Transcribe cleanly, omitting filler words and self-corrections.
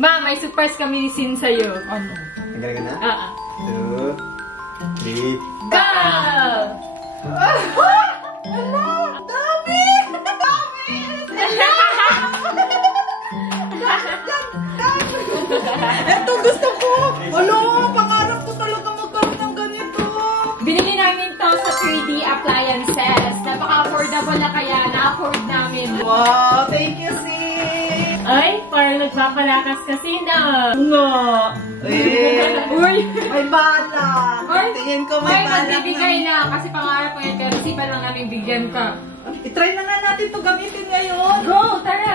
Ma, may surprise kami ni Sin sa'yo. Ano? Nagaling na? 2, 3. Go! Ala! Dami! Dami! Ito gusto ko! Alo! Pangarap ko talaga magkaroon ng ganito! Binili namin to sa 3D appliances. Napaka-affordable na kaya na-afford namin. Wow! Thank you, sis! Ay, parang nagpapalakas kasi na. Nga! Eh! Uy! May bala! Ay, Tingin ko may ay, bala magbibigay na. Kasi pangarap ko yun. Pero sipan lang namin bigyan ka. I-try na nga natin ito gamitin ngayon! Go! Tara!